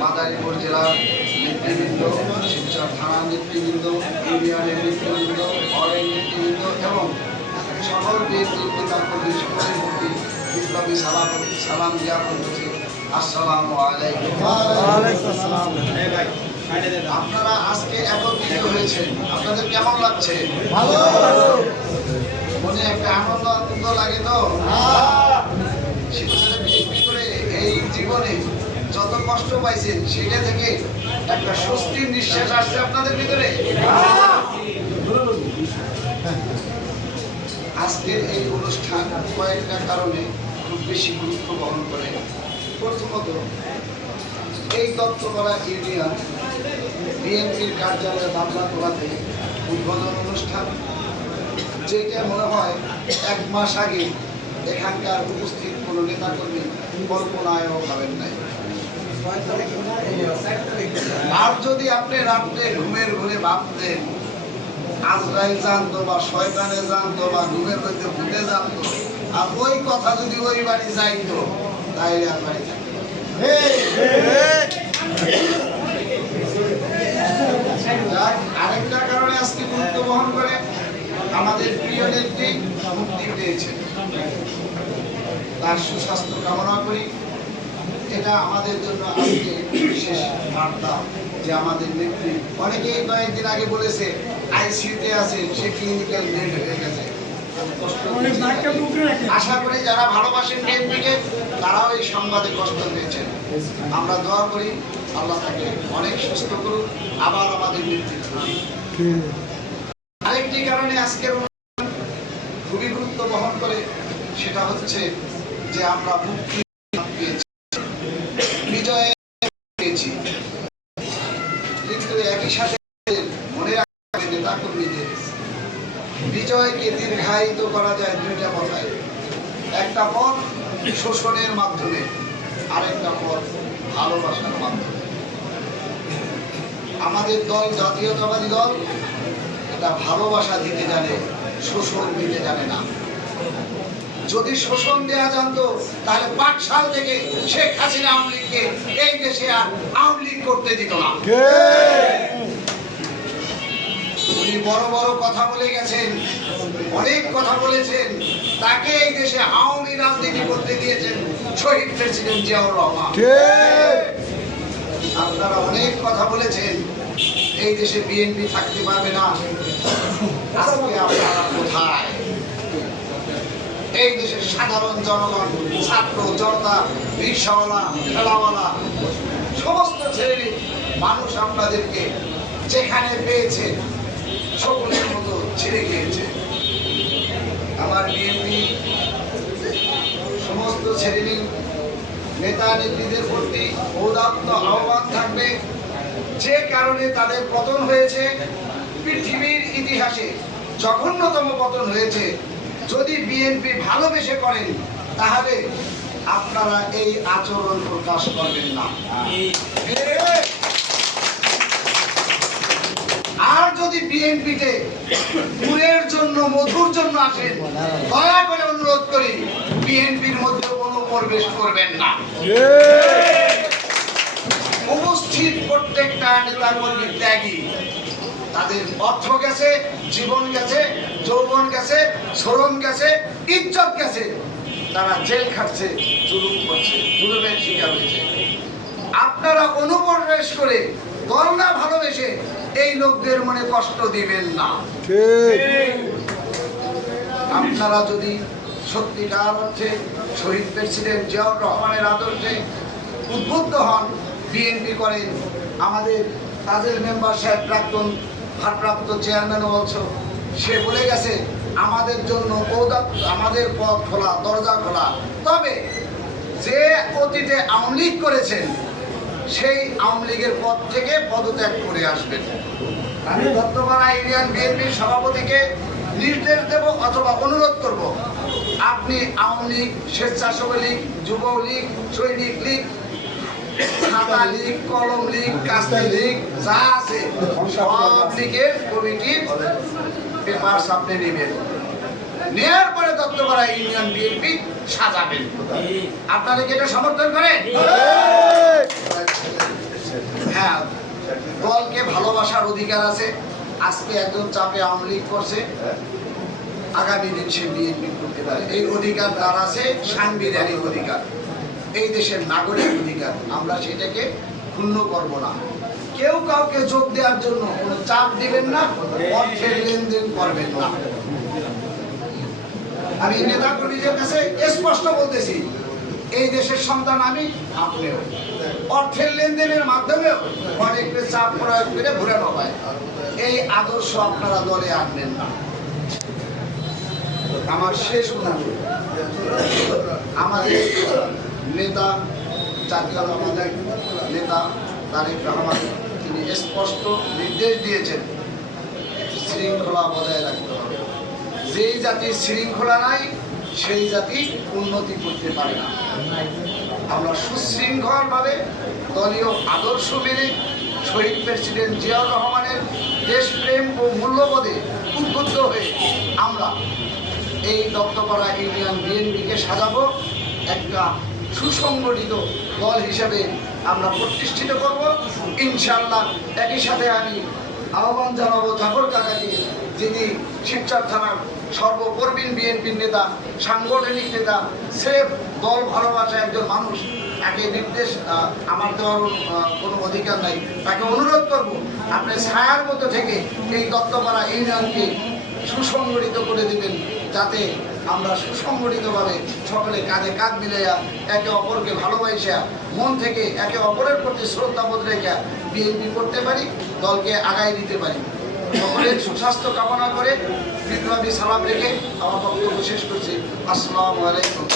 মাদারীপুর জেলার নেতৃবৃন্দ, শিবচর থানার নেতৃবৃন্দ, ইউনিয়নের নেতৃবৃন্দ, ওয়ার্ডের নেতৃবৃন্দ এবং সকল বিএনপির নেতাকর্মী সকলের প্রতি বিপ্লবী সালাম জ্ঞাপন করছি। আসসালামু আলাইকুম। আপনারা আজকে একত্রিত হয়েছেন, আপনাদের কেমন লাগছে? মনে একটা আনন্দ লাগে তো? বিএনপি করে এই জীবনে যত কষ্ট পাইছেন সেটা থেকে একটা স্বস্তির নিঃশ্বাস আসছে আপনাদের ভিতরে। আজকের এই অনুষ্ঠান কয়েকটা কারণে খুব বেশি গুরুত্ব বহন করে। প্রথমত, এই দত্তপাড়া ইউনিয়ন বিএনপির কার্যালয়ে মামলা তোলাতে উদ্বোধন অনুষ্ঠান, যেটা মনে হয় 1 মাস আগে এখানকার উপস্থিত কোনো নেতাকর্মী কল্পনায়ও ভাবেন নাই। আর যদি আপনি রাত্রে ঘুমের ঘুরে ভাবতেন আজরাইল জানতো বা শয়তানে জানতো বা ঘুমের মধ্যে ভূতে জানতো, আর ওই কথা যদি ওই বাড়ি যাইতো তাইলে আর বাড়ি থাকতো। আরেকটা কারণে আজকে গুরুত্ব বহন করে, আমাদের প্রিয় নেত্রী মুক্তি পেয়েছেন, তার সুস্বাস্থ্য কামনা করি। এটা আমাদের জন্য আজকে বিশেষ বার্তা যে আমাদের নেত্রী, অনেকেই কয়েকদিন আগে বলেছে আইসিইউতে আছে, সে ক্লিনিক্যাল ডেড হয়ে গেছে। আশা করি যারা ভালোবাসেন বিএনপিকে তারাও এই সংবাদে কষ্ট পেয়েছেন। আমরা দোয়া করি আল্লাহ তাকে অনেক সুস্থ করুন, আবার আমাদের নেতৃত্ব। আরেকটি কারণে আজকের খুবই গুরুত্ব বহন করে, সেটা হচ্ছে যে আমরা মুক্তি পেয়েছি, বিজয় পেয়েছি। কিন্তু একই সাথে মনে রাখবে নেতাকর্মীদের, বিজয়কে দীর্ঘায়িত করা যায় 2টা কথায়। একটা পথ শোষণের মাধ্যমে, আরেকটা পথ ভালোবাসার মাধ্যমে। আমাদের দল জাতীয়তাবাদী দল, এটা ভালোবাসা দিতে জানে, শোষণ দিতে জানে না। যদি শোষণ দেয়া জানতো তাহলে 5 সাল থেকে শেখ হাসিনা আওয়ামী লীগকে এই দেশে আর আওয়ামী লীগ করতে দিত না। উনি বড় বড় কথা বলে গেছেন, অনেক কথা বলেছেন, তাকে এই দেশে আওয়ামী রাজনীতি করতে দিয়েছেন শহীদ প্রেসিডেন্ট জিয়াউর রহমান। আপনারা অনেক কথা বলেছেন এই দেশে বিএনপি থাকতে পারবে না। আজকে আপনারা কোথায়? এই দেশের সাধারণ জনগণ, ছাত্র জনতা, রিকশাওয়ালা, ঠেলাওয়ালা, সমস্ত শ্রেণীর মানুষ আপনাদেরকে যেখানে পেয়েছে সকলের মতো ছেড়ে গিয়েছে। আমার বিএনপি সমস্ত শ্রেণীর নেতা নেত্রীদের প্রতি ঔদাত্ত আহ্বান থাকবে, যে কারণে তাদের পতন হয়েছে পৃথিবীর ইতিহাসে জঘন্যতম পতন হয়েছে। যদি বিএনপি ভালোবেসে করেন তাহলে আপনারা এই আচরণ প্রকাশ করবেন না। আর যদি বিএনপিতে গুণের জন্য, মধুর জন্য আসেন, দয়া করে অনুরোধ করি বিএনপির মধ্যে কোনো প্রবেশ করবেন না। উপস্থিত প্রত্যেকটা নেতাকর্মী ত্যাগী, তাদের অর্থ গেছে, জীবন গেছে, যৌবন গেছে, শ্রম গেছে, ইজ্জত গেছে, তারা জেল খাটছে, জুলুম করছে, জুলুমের শিকার হয়েছে। আপনারা অনুপ্রবেশ করে দল না ভালোবেসে এই লোকদের মনে কষ্ট দিবেন না। আপনারা যদি সত্যিকার অর্থে শহীদ প্রেসিডেন্ট জিয়াউর রহমানের আদর্শে উদ্বুদ্ধ হন, বিএনপি করেন, আমাদের তাজেল মেম্বার সাহেব প্রাক্তন ভারপ্রাপ্ত চেয়ারম্যান বলছো, সে বলে গেছে আমাদের জন্য আমাদের পথ খোলা, দরজা খোলা। তবে যে অতীতে আওয়ামী লীগ করেছেন সেই আওয়ামী লীগের পদ থেকে পদত্যাগ করে আসবেন। আমি দত্তপাড়া ইউনিয়ন বিএনপির সভাপতিকে নির্দেশ দেব অথবা অনুরোধ করব, আপনি আওয়ামী লীগ, স্বেচ্ছাসেবী লীগ, যুব লীগ, সৈনিক লীগ, খাতা লীগ, কলম লীগ, কাস্তে লীগ যা আছে সব লীগের কমিটির পেপারস আপনি নেবেন। নেয়ার পরে দত্তপাড়া ইউনিয়ন বিএনপি সাজাবেন। আপনারা কি এটা সমর্থন করেন? হ্যাঁ, দলকে ভালোবাসার অধিকার আছে। আজকে একজন চাপে আওয়ামী লীগ করছে, আগামী দিন সে বিএনপি করতে পারে। এই অধিকার তার আছে, সাংবিধানিক অধিকার, এই দেশের নাগরিক অধিকার। আমরা সেটাকে ক্ষুণ্ণ করব না। কেউ কাউকে যোগ দেওয়ার জন্য কোনো চাপ দিবেন না, অর্থের লেনদেন করবেন না। আমি নেতা কর্মীদের কাছে স্পষ্ট বলতেছি, এই দেশের সন্তান আমি, আপনিও। অর্থের লেনদেনের মাধ্যমেও অনেককে চাপ প্রয়োগ করে ঘুরানো হয়। এই আদর্শ আপনারা দলে আনবেন না। আমার শেষ অনুরোধ, আমাদের নেতা, জাতীয়তাবাদী নেতা তারেক রহমান, তিনি স্পষ্ট নির্দেশ দিয়েছেন শৃঙ্খলা বজায় রাখতে হবে। যেই জাতির শৃঙ্খলা নাই সেই জাতি উন্নতি করতে পারে না। আমরা সুশৃঙ্খলভাবে দলীয় আদর্শ মেনে শহীদ প্রেসিডেন্ট জিয়াউর রহমানের দেশপ্রেম ও মূল্যবোধে উদ্বুদ্ধ হয়ে আমরা এই দত্তপাড়া ইউনিয়ন বিএনপিকে সাজাবো, একটা সুসংগঠিত দল হিসেবে আমরা প্রতিষ্ঠিত করব ইনশাআল্লাহ। একই সাথে আমি আহ্বান জানাবো জাফর কাকাকে, যিনি শিবচর থানার সর্বপ্রবীণ বিএনপির নেতা, সাংগঠনিক নেতা, সেফ দল ভালোবাসা একজন মানুষ। তাকে নির্দেশ আমার দেওয়ার কোনো অধিকার নাই। তাকে অনুরোধ করব, আপনি ছায়ার মতো থেকে এই দত্তপাড়া ইউনিয়নকে সুসংগঠিত করে দিবেন, যাতে আমরা সুসংগঠিতভাবে সকলে কাঁধে কাঁধ মিলাইয়া একে অপরকে ভালোবাসা মন থেকে একে অপরের প্রতি শ্রদ্ধাবোধ রেখে বিএনপি করতে পারি, দলকে আগায় দিতে পারি। সকলের সুস্বাস্থ্য কামনা করে বিপ্লবী সালাম রেখে আমার বক্তব্য শেষ করছি। আসসালামু আলাইকুম।